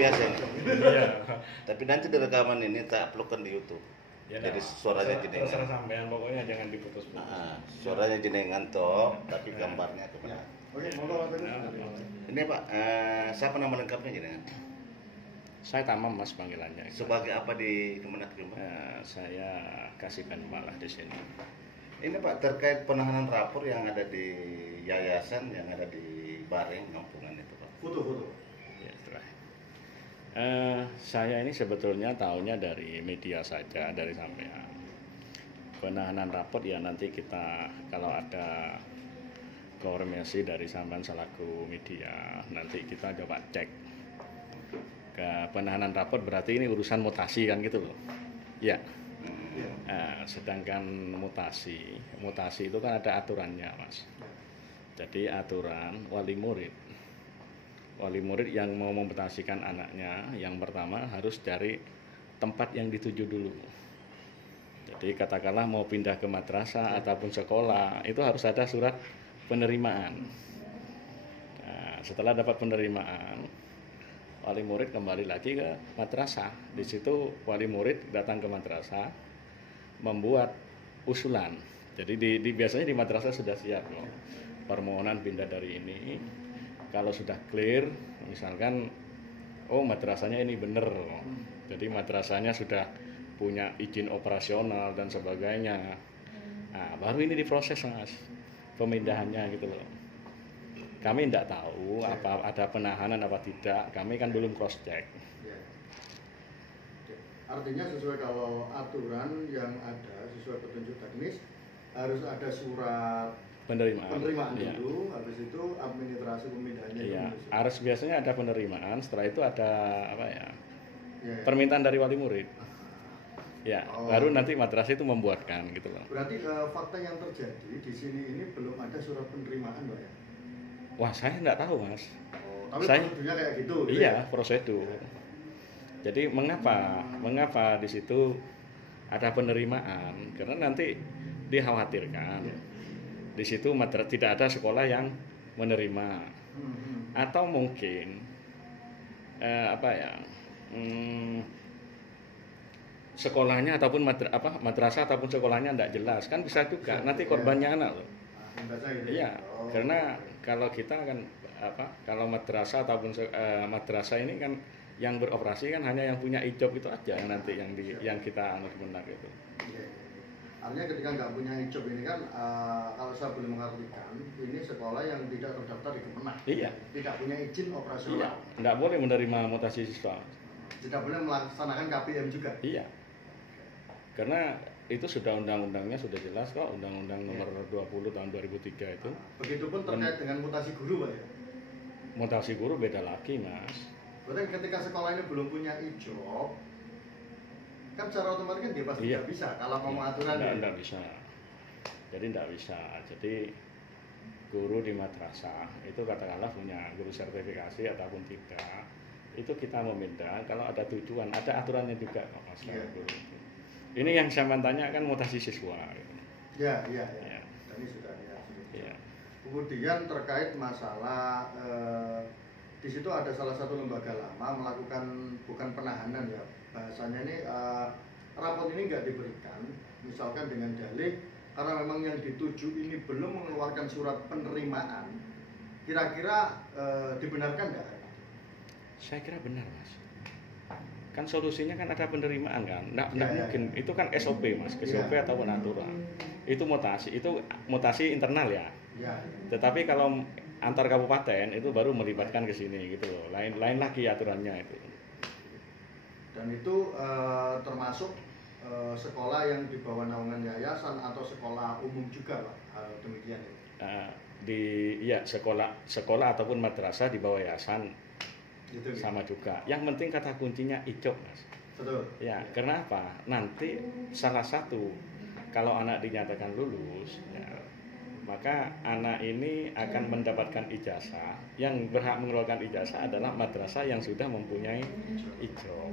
biasa ini. Iya. Tapi nanti di rekaman ini tak uploadkan di YouTube. Ya, Jadi dah. suaranya Terserah jenengan. sampean, pokoknya jangan diputus-putus. Suaranya jenengan toh, tapi gambarnya kemana? Oke, monggo Mas Teguh. Ini Pak, siapa nama lengkapnya jenengan? Saya Tamam Mas panggilannya. Sebagai apa di Kemenak Pak? Saya kasihkan malah di sini. Ini Pak terkait penahanan rapor yang ada di yayasan yang ada di Bareng Kampungan itu Pak. Foto. Ya, saya ini sebetulnya tahunya dari media saja, dari sampean. Penahanan rapor ya nanti kita kalau ada konfirmasi dari sampean selaku media, nanti kita coba cek. Ke penahanan rapor berarti ini urusan mutasi kan gitu loh. Ya. Sedangkan mutasi itu kan ada aturannya Mas. Jadi aturan wali murid yang mau memutasikan anaknya, yang pertama harus dari tempat yang dituju dulu. Jadi katakanlah mau pindah ke madrasah ataupun sekolah, itu harus ada surat penerimaan. Nah, setelah dapat penerimaan, wali murid kembali lagi ke madrasah. Di situ wali murid datang ke madrasah membuat usulan. Jadi biasanya di madrasah sudah siap loh. Permohonan pindah dari ini. Kalau sudah clear, misalkan madrasahnya ini benar. Jadi madrasahnya sudah punya izin operasional dan sebagainya. Nah, baru ini diproses Mas. Pemindahannya gitu loh. Kami tidak tahu apa ada penahanan apa tidak. Kami kan belum cross check. Artinya sesuai kalau aturan yang ada sesuai petunjuk teknis harus ada surat penerimaan ya. dulu, habis itu administrasi pemindahannya. Iya, harus biasanya ada penerimaan, setelah itu ada apa ya? Ya. Permintaan dari wali murid. Ya, baru nanti madrasah itu membuatkan gitu loh. Berarti fakta yang terjadi di sini ini belum ada surat penerimaan, Pak ya? Wah, saya nggak tahu, Mas. Tapi prosedurnya kayak gitu. Iya, prosedur. Jadi mengapa di situ ada penerimaan? Karena nanti dikhawatirkan di situ tidak ada sekolah yang menerima, atau mungkin sekolahnya ataupun madrasah ataupun sekolahnya tidak jelas, kan bisa juga nanti korbannya anak loh. Iya, karena kalau kita kan kalau madrasah ataupun madrasah ini kan yang beroperasi kan hanya yang punya ijob itu aja nanti yang kita benar itu. Artinya ketika nggak punya ijob ini kan kalau saya boleh mengartikan ini sekolah yang tidak terdaftar di Kemenak. Iya. Tidak punya izin operasional. Iya. Nggak boleh menerima mutasi siswa. Tidak boleh melaksanakan KPM juga. Iya. Karena itu sudah undang-undangnya sudah jelas kok, Undang-Undang Nomor 20 tahun 2003 itu. Begitupun terkait dengan mutasi guru, Pak ya. Mutasi guru beda lagi, Mas. Berarti ketika sekolah ini belum punya ijob, kan secara otomatis kan dia pasti tidak bisa kalau ngomong aturan. Tidak bisa. Jadi tidak bisa. Jadi guru di madrasah itu katakanlah punya guru sertifikasi ataupun tidak, itu kita meminta kalau ada tujuan, ada aturannya juga Mas. Guru. Ini yang saya tanya kan mutasi siswa. Ya. Tadi sudah ya. Ya. Kemudian terkait masalah di situ ada salah satu lembaga lama melakukan bukan penahanan ya, bahasanya ini rapot ini nggak diberikan, misalkan dengan dalih karena memang yang dituju ini belum mengeluarkan surat penerimaan. Kira-kira dibenarkan nggak? Saya kira benar Mas. Kan solusinya kan ada penerimaan kan, nggak mungkin itu kan SOP Mas, SOP ataupun aturan. Itu mutasi internal ya. Tetapi kalau antar kabupaten itu baru melibatkan ke sini gitu loh. Lain lagi aturannya itu. Dan itu termasuk sekolah yang di bawah naungan yayasan atau sekolah umum juga Pak, demikian ya. Sekolah ataupun madrasah di bawah yayasan gitu, sama juga. Yang penting kata kuncinya ijob Mas. Betul. Ya, kenapa? Nanti salah satu kalau anak dinyatakan lulus ya, maka anak ini akan mendapatkan ijazah. Yang berhak mengeluarkan ijazah adalah madrasah yang sudah mempunyai ijob.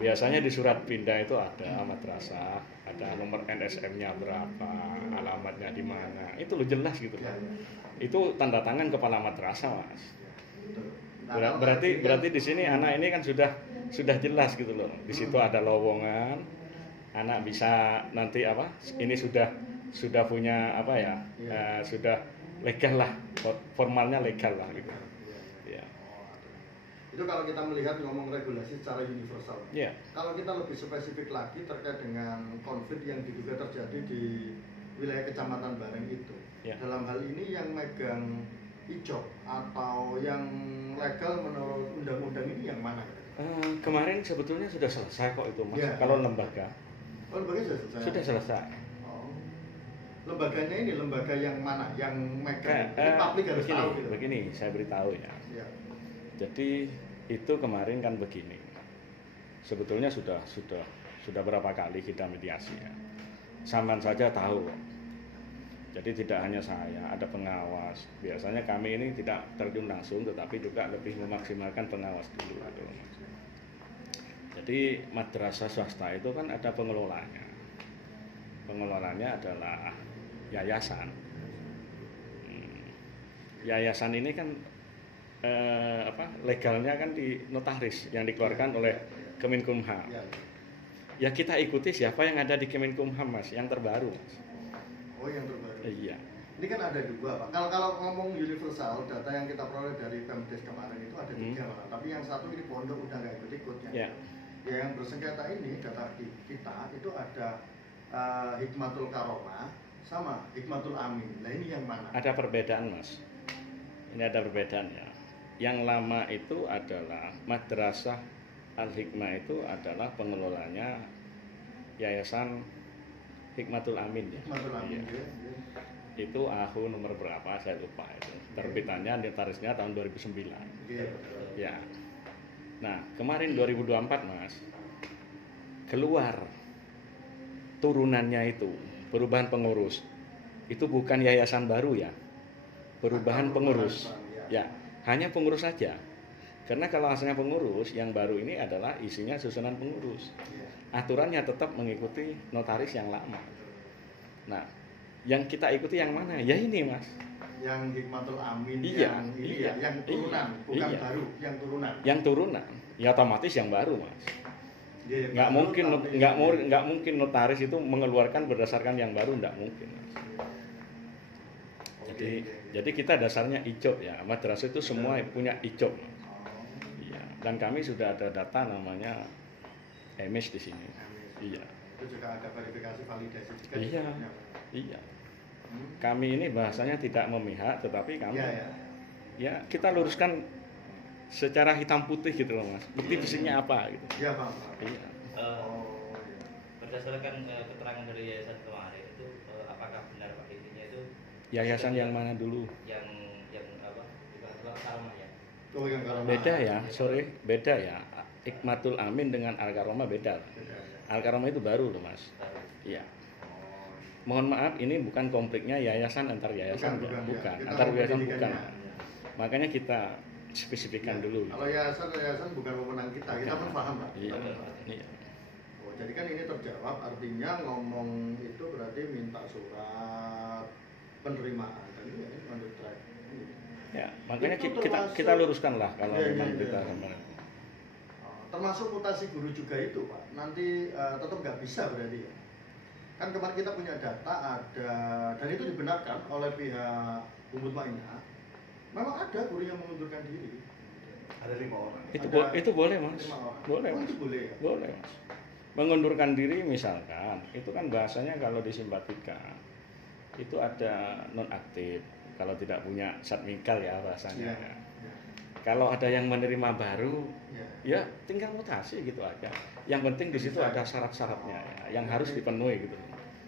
Biasanya di surat pindah itu ada madrasah, ada nomor NSM-nya berapa, alamatnya di mana. Itu lo jelas gitu kan. Itu tanda tangan kepala madrasah Mas. Nah, kalau Berarti ini kan- berarti di sini anak ini kan sudah jelas gitu loh. Di situ ada lowongan, anak bisa nanti apa? Ini sudah punya apa ya? Iya. Sudah legal lah, formalnya legal lah gitu. Iya, iya. Ya. Oh, ada. Itu kalau kita melihat ngomong regulasi secara universal. Ya. Kalau kita lebih spesifik lagi terkait dengan konflik yang diduga terjadi di wilayah Kecamatan Bareng itu. Ya. Dalam hal ini yang megang ijob atau yang legal menurut undang-undang ini yang mana? Kemarin sebetulnya sudah selesai kok itu mas. Ya. Kalau lembaga Oh, lembaga sudah selesai. sudah selesai. Oh. Lembaganya ini lembaga yang mana? Yang megang? Ini publik harus begini, tahu gitu. begini saya beritahu ya. Ya. Jadi itu kemarin kan begini. Sebetulnya sudah berapa kali kita mediasi ya. Sampean saja tahu kok. Jadi tidak hanya saya, ada pengawas. Biasanya kami ini tidak terjun langsung, tetapi juga lebih memaksimalkan pengawas dulu. Gitu. Jadi madrasah swasta itu kan ada pengelolanya. Pengelolanya adalah yayasan. Yayasan ini kan legalnya kan di notaris yang dikeluarkan oleh Kemenkumham. Ya. Ya kita ikuti siapa yang ada di Kemenkumham mas, yang terbaru. Mas. Oh, yang terbaru. Iya. Ini kan ada dua, Pak. Kalau ngomong universal, data yang kita peroleh dari Pemdes kemarin itu ada tiga malah. Tapi yang satu ini pondok udah nggak ikut-ikut ya. Ya, yang bersengketa ini data kita itu ada Hikmatul Karomah sama Hikmatul Amin. Nah ini yang mana? Ada perbedaan mas. Ini ada perbedaan ya. Yang lama itu adalah Madrasah Al-Hikmah itu adalah pengelolanya Yayasan Hikmatul Amin ya. Hikmatul Amin Iya. ya. Itu AHU nomor berapa saya lupa itu. Terbitannya notarisnya tahun 2009. Iya. Ya. Nah, kemarin 2024 Mas keluar turunannya itu perubahan pengurus. Itu bukan yayasan baru ya. Perubahan pengurus. Ya, hanya pengurus saja. Karena kalau asalnya pengurus, yang baru ini adalah isinya susunan pengurus. Aturannya tetap mengikuti notaris yang lama. Nah, yang kita ikuti yang mana? Ya ini Mas. Yang Hikmatul Amin Iya, yang ini iya, ya, yang turunan, iya, bukan iya. baru, yang turunan. Yang turunan, ya otomatis yang baru Mas. Iya, Nggak baru, mungkin, tapi- nggak mungkin notaris itu mengeluarkan berdasarkan yang baru, nggak mungkin Mas. Oke, Jadi, oke, oke. jadi kita dasarnya ijob ya. Madrasah itu semua punya ijob. Oh, Iya. Dan kami sudah ada data namanya EMIS di sini. amin. Iya. Itu juga ada verifikasi validasi juga. Iya. Ya. Iya. Hmm. Kami ini bahasanya tidak memihak, tetapi kami Iya, ya. ya kita luruskan secara hitam putih gitu loh Mas. Bukti fisiknya apa gitu. Iya, Pak. Pak. Iya. Oh, iya. Berdasarkan keterangan dari yayasan kemarin itu apakah benar Pak intinya itu Yayasan yang mana dulu? yang apa Hikmatul Karomah ya? Oh, yang kalau Beda ya, sorry, beda ya. Hikmatul Amin dengan Al-Karomah beda. Beda, ya. Al-Karomah itu baru loh Mas. Baru. Iya. Oh, Mohon maaf, ini bukan konfliknya yayasan antar yayasan, Bukan, ya. bukan, Bukan. ya. Kita Antar mau yayasan pendidikannya. bukan. Makanya kita spesifikkan Ya. dulu. Kalau yayasan bukan wewenang kita pun paham, Pak. Iya. Kita pun paham. Iya. Oh, jadi kan ini terjawab, artinya ngomong itu berarti minta surat penerimaan. Dan ini on the track. Ya, makanya Itu kita termasuk- luruskan lah kalau Iya, memang iya, kita iya. kemarin. Termasuk mutasi guru juga itu, Pak. Nanti tetap nggak bisa berarti ya. Kan kemarin kita punya data ada, dan itu dibenarkan oleh pihak Bumut Mainah. Memang ada guru yang mengundurkan diri. Ada 5 orang. Itu boleh Mas. 5 orang. Boleh Oh, Mas. itu boleh ya? Boleh Mas. Mengundurkan diri misalkan, itu kan bahasanya kalau di Simpatika itu ada nonaktif, kalau tidak punya satmikal ya bahasanya. Iya. Iya. Kalau ada yang menerima baru, Iya. ya tinggal mutasi gitu aja. Yang penting di situ Bisa. ada syarat-syaratnya ya, yang harus dipenuhi gitu.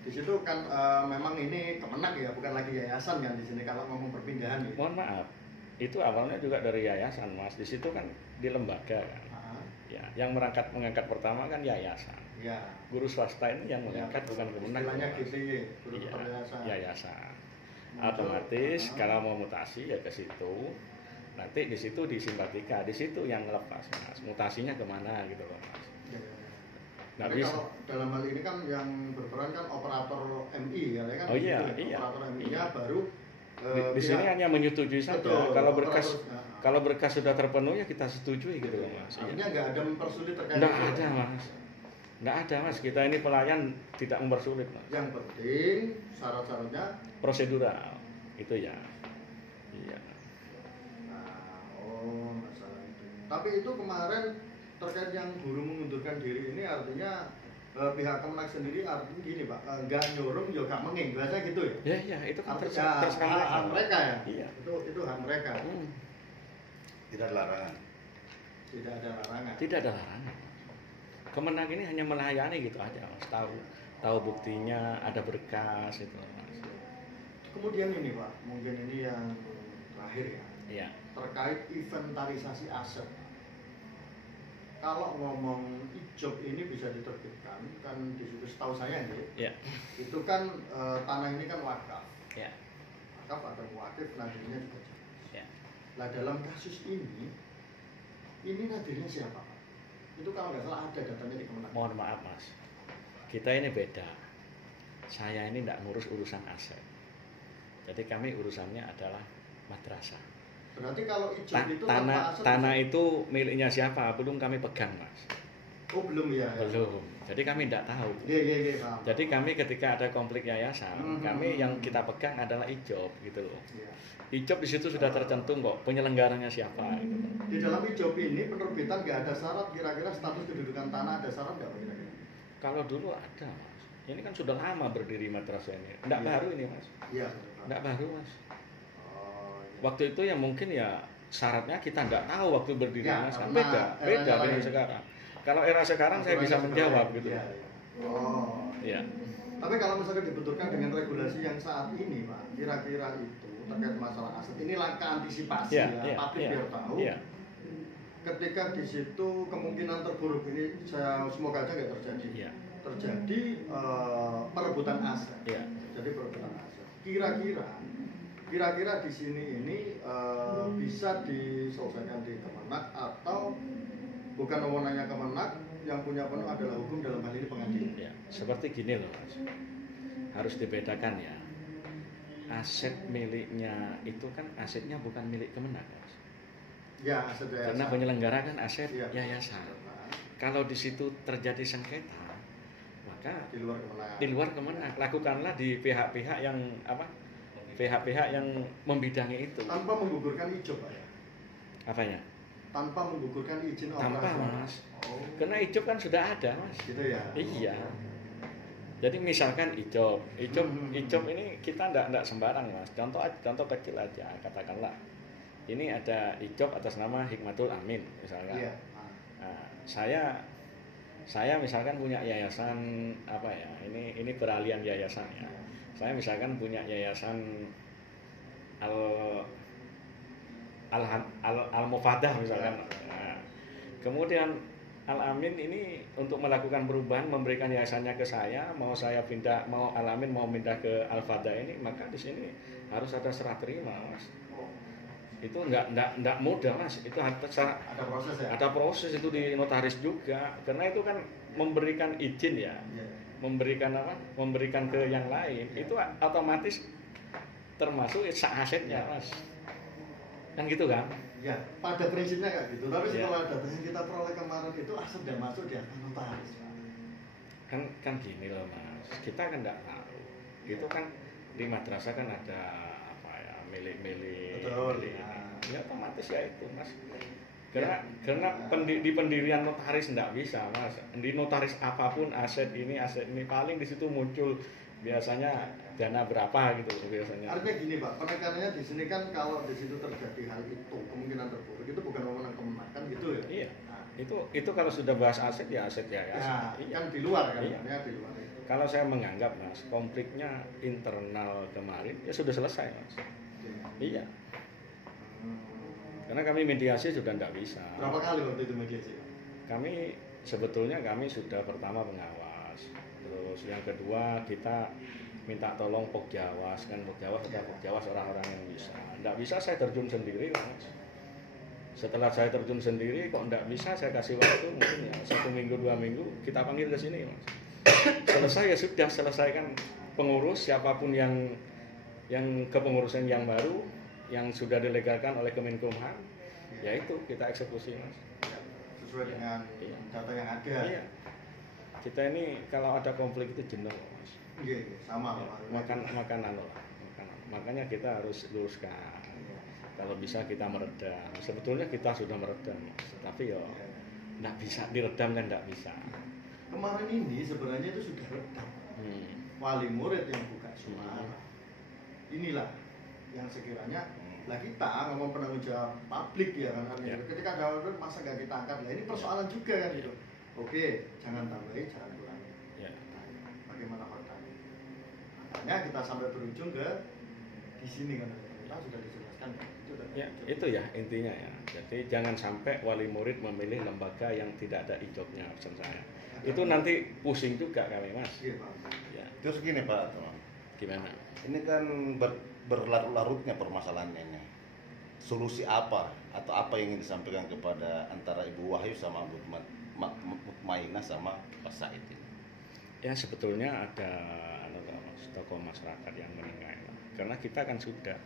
Di situ kan memang ini Kemenak ya, bukan lagi yayasan kan di sini kalau ngomong perpindahan ya. Mohon maaf, itu awalnya juga dari yayasan Mas. Di situ kan di lembaga kan. Ah, Ya, yang mengangkat pertama kan yayasan. ya. Guru swasta ini yang mengangkat bukan Kemenak. Istilahnya Mas. GTY, guru Iya, tetap yayasan. yayasan. Muncul, Otomatis ah. kalau mau mutasi ya ke situ. Nanti di situ di Simpatika, di situ yang lepas Mas. Mutasinya kemana gitu loh Mas. Ya, ya, ya. Nggak Tapi bisa. kalau dalam hal ini kan yang berperan kan operator MI ya kan Oh iya, gitu ya. iya. Operator MI-nya Iya. baru Di sini hanya menyetujui saja. Betul, Kalau berkas sudah terpenuhi ya kita setujui gitu loh Mas. Artinya nggak ada mempersulit terkait Nggak itu. ada Mas. Nggak ada Mas. Kita ini pelayan tidak mempersulit Mas. Yang penting syarat-syaratnya. Prosedural itu ya. Iya. Masalah itu. Tapi itu kemarin terkait yang guru mengundurkan diri ini artinya pihak Kemenak sendiri artinya gini Pak, nggak nyuruh ya nggak menging, biasanya gitu ya. Ya itu kan Artinya terserah hak mereka ya. Iya. Itu hak mereka. Tidak ada larangan. Tidak ada larangan. Tidak ada larangan. Kemenang ini hanya melayani gitu aja Mas. Tahu buktinya, ada berkas itu Mas. Kemudian ini Pak, mungkin ini yang terakhir ya. Iya. Terkait inventarisasi aset. Kalau ngomong ijob ini bisa diterbitkan kan di situ setahu saya nih. Iya. Itu kan tanah ini kan wakaf. Iya. Wakaf atau muakif nadirnya juga jelas. Iya. Nah dalam kasus ini nadirnya siapa Pak? Itu kalau nggak salah ada datanya di Kemenak. Mohon maaf Mas. Kita ini beda. Saya ini tidak ngurus urusan aset. Jadi kami urusannya adalah madrasah. Berarti kalau ijob itu tanpa aset. Tanah itu miliknya siapa? Belum kami pegang Mas. Oh belum ya. Belum. Jadi kami tidak tahu. Iya paham. Jadi kami ketika ada konflik yayasan, kami yang kita pegang adalah ijob gitu loh. Iya. Ijob di situ sudah tercantum kok penyelenggaranya siapa gitu. Di dalam ijob ini penerbitan nggak ada syarat kira-kira status kedudukan tanah ada syarat nggak Pak, kira-kira? Kalau dulu ada Mas. Ini kan sudah lama berdiri madrasah ini. Tidak Iya. baru ini Mas. Iya. Tidak baru Mas. Oh, iya. Waktu itu ya mungkin ya syaratnya kita nggak tahu waktu berdiri Ya, Mas. Kan karena beda era dengan lain. sekarang. Kalau era sekarang saya bisa menjawab gitu. Iya. Oh. Iya. Tapi kalau misalkan dibenturkan dengan regulasi yang saat ini Pak, kira-kira itu terkait masalah aset ini langkah antisipasi ya, publik biar tahu. Iya. Ketika di situ kemungkinan terburuk ini saya semoga aja nggak terjadi. Iya. Terjadi perebutan aset. Iya. Jadi perebutan aset. Kira-kira di sini ini bisa diselesaikan di Kemenak atau bukan wewenangnya Kemenak, yang punya penuh adalah hukum dalam hal ini pengadilan. Ya, seperti gini loh Mas. Harus dibedakan ya. Aset miliknya itu kan asetnya bukan milik Kemenak Mas. Ya, aset yayasan. Karena penyelenggara kan aset Iya. yayasan. Kalau di situ terjadi sengketa, maka Di luar Kemenak. di luar Kemenak lakukanlah di pihak-pihak yang apa? Pihak-pihak yang membidangi itu. Tanpa menggugurkan ijob Pak ya. Apanya? Tanpa menggugurkan izin Tanpa operasional. Mas. Oh, Karena ijob kan sudah ada Mas. gitu ya. Iya. Jadi misalkan ijob ini kita ndak sembarang Mas. Contoh kecil aja, katakanlah ini ada ijob atas nama Hikmatul Amin misalkan. Iya. Nah, saya misalkan punya yayasan apa ya? Ini peralihan yayasan ya. Saya misalkan punya yayasan Al Mufadah misalkan. Nah, kemudian Al Amin ini untuk melakukan perubahan memberikan yayasannya ke saya, mau saya pindah, mau Al Amin mau pindah ke Al Fadah ini, maka di sini harus ada serah terima, Mas. Itu enggak mudah, Mas. Itu Ada proses ya. ada proses itu di notaris juga, karena itu kan memberikan izin ya. Iya. Memberikan apa? Memberikan ke yang lain. Itu otomatis termasuk sah asetnya, Mas. Kan gitu kan? Ya, pada prinsipnya kayak gitu. Tapi Iya. setelah data yang kita peroleh kemarin itu aset dan masuk di akun notaris, Pak. Kan gini loh Mas, kita kan nggak tahu. Itu kan di madrasah kan ada apa ya milik-milik. Betul, milik ya. ini. Ya otomatis ya itu Mas. Karena di pendirian notaris nggak bisa Mas. Di notaris apapun aset ini paling di situ muncul biasanya dana berapa gitu biasanya. Artinya gini Pak, penekanannya di sini kan kalau di situ terjadi hal itu kemungkinan terburuk itu bukan wewenang Kemenak kan gitu ya. Iya. Nah, Itu kalau sudah bahas aset ya aset ya. ya, Iya. kan di luar kan, Iya. artinya di luar itu. Kalau saya menganggap Mas, konfliknya internal kemarin ya sudah selesai Mas. Iya. Karena kami mediasi sudah tidak bisa. Berapa kali waktu itu mediasi Pak? Sebetulnya kami sudah pertama pengawas. Terus yang kedua kita minta tolong Pokjawas kan Pokjawas orang-orang yang bisa. Tidak bisa saya terjun sendiri Mas. Setelah saya terjun sendiri kok tidak bisa saya kasih waktu mungkin ya 1 minggu 2 minggu kita panggil ke sini Mas. Selesai ya sudah selesaikan pengurus siapapun yang yang kepengurusan yang baru yang sudah dilegalkan oleh Kemenkumham, ya itu kita eksekusi Mas. Ya, sesuai dengan Iya. data yang ada. Iya. Kita ini kalau ada konflik itu jenuh Mas. Iya, iya, sama Ya, Pak. makanan. Makanya kita harus luruskan. Kalau bisa kita meredam. Sebetulnya kita sudah meredam, Mas. Tapi yo Iya. nggak bisa diredam kan nggak bisa. Kemarin ini sebenarnya itu sudah redam. Wali murid yang buka suara. Inilah yang sekiranya lah kita ngomong penanggung jawab publik ya kan. Ya. Ketika ada order masa nggak kita angkat, lah ini persoalan juga kan gitu. Oke, jangan tambahin, jangan kurangi. Ya. Bagaimana faktanya? Makanya kita sampai berujung ke di sini kan pemerintah sudah dijelaskan ya. Itu udah Ya, itu ya intinya ya. Jadi jangan sampai wali murid memilih lembaga yang tidak ada ijobnya, pesan saya. Itu nanti pusing juga kami Mas. Iya, Pak. Ya, Terus gini Pak, teman. gimana? Ini kan berlarut-larutnya permasalahannya ini. Solusi apa atau apa yang ingin disampaikan kepada antara Ibu Wahyu sama Bu Mutmainah sama Pak Said ini? Ya sebetulnya ada tokoh masyarakat yang menengah. Karena kita kan sudah,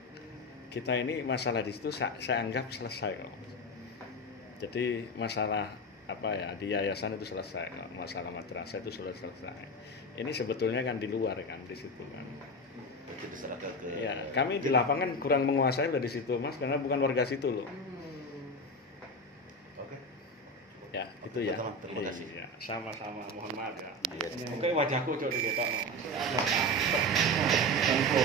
kita ini masalah di situ saya anggap selesai kok. Jadi masalah apa ya di yayasan itu selesai, masalah madrasah itu sudah selesai. Ini sebetulnya kan di luar kan di situ kan. Berarti diserahkan ke Ya kami di lapangan kurang menguasai lah di situ Mas, karena bukan warga situ loh. Oke. Ya itu ya. Betul, terima kasih. Iya, sama-sama mohon maaf ya. Iya. Mungkin wajahku coba diketok. Tempo.